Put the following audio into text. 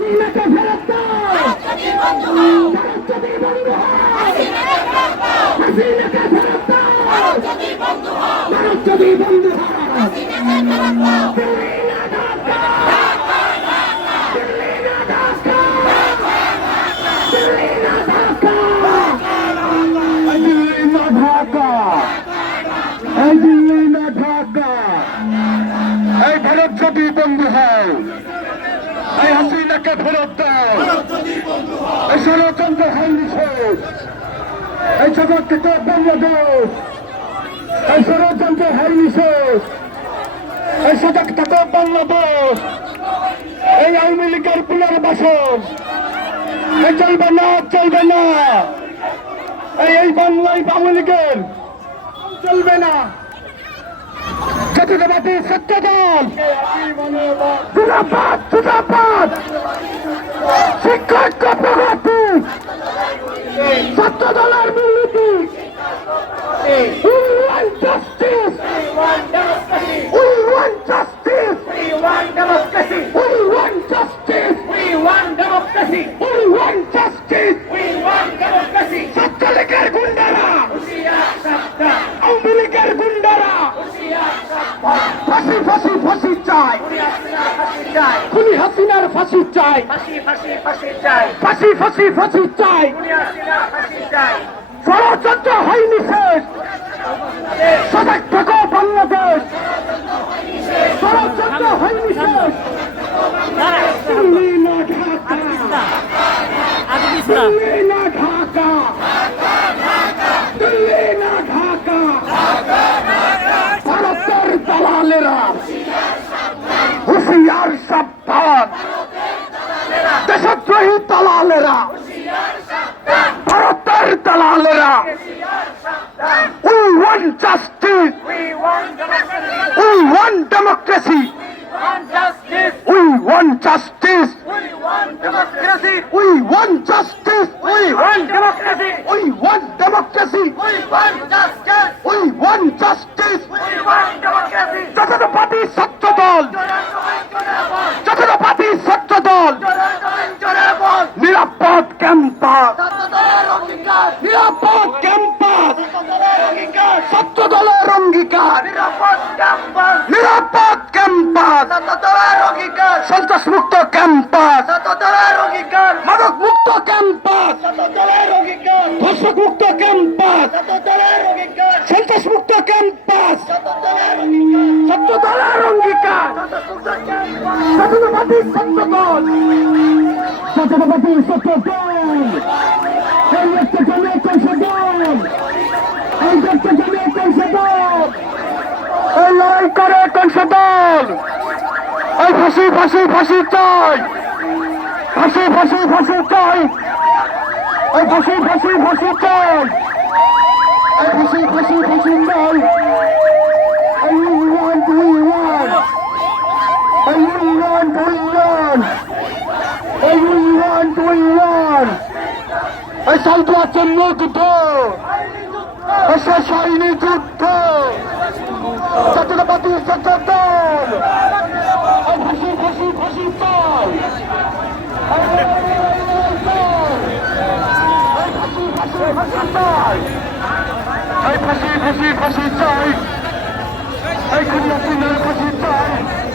হাসিনাকে ফেরত দাও ভারত যদি বন্ধ হয় হাসিনাকে ফেরত দাও ভারত যদি বন্ধ হয় দিল্লি না ঢাকা দিল্লি না ঢাকা দিল্লি না ঢাকা এই দিল্লি না ঢাকা এই দিল্লি না ঢাকা এই ভারত যদি বন্ধ হয় এই হাসিনাকে ফেরত দাও। এই ষড়যন্ত্র হয়নি এই বাংলাদেশ। এই ষড়যন্ত্র হয়নি শেষ এই সজাগ থেকে বাংলাদেশ। এই আওয়ামী লীগের পুনর্বাসন। এই চলবে না চলবে না। এই এই বাংলায় আওয়ামী লীগের চলবে না। জাতীয়তাবাদী সত্য দল জিন্দাবাদ জিন্দাবাদ শিক্ষক প্রগতি সত্য দলের দুর্নীতি আওয়ামী লীগের গুন্ডারা। ফাঁসি ফাঁসি ফাঁসি চাই। খুনি হাসিনার ফাঁসি চাই। ফাঁসি ফাঁসি ফাঁসি চাই। ষড়যন্ত্র হয়নি শেষ। সজাগ থাকো বাংলাদেশ। ষড়যন্ত্র হয়নি শেষ। দিল্লি না ঢাকা। দিল্লি না Dhaka. We want justice. We want democracy. We want justice. We want justice. We want democracy. We want democracy. We want justice. জাতীয়তাবাদী সত্য দল জাতীয়তাবাদী সত্য দল নিরাপদ ক্যাম্পাস নিরাপদ সন্ত্রাস মুক্ত ক্যাম্পাস মাদক মুক্ত ক্যাম্পাস। ধর্ষক মুক্ত ক্যাম্পাস। সন্ত্রাস মুক্ত ক্যাম্পাস। সত্য দলের অঙ্গীকার জাতীয়তাবাদী সত্য দল জাতীয়তাবাদী সত্য দল এই একটা জমি কৌশল দল এই একটা জমি কৌশল দল এই লড়াই করে কৌশল এই ফাঁসি ফাঁসি ফাঁসি চাই। ফাঁসি ফাঁসি ফাঁসি চাই। এই ফাঁসি ফাঁসি ফাঁসি চাই। এই ফাঁসি ফাঁসি ফাঁসি চাই। want we want এই চলতে আছে মুগ্ধ এই শেষ হয়নি যুদ্ধ। সচেতন এই ফাঁসি ফাঁসি ফাঁসি চাই এই ফাঁসি ফাঁসি ফাঁসি চাই এই খুনি হাসিনার ফাঁসি চাই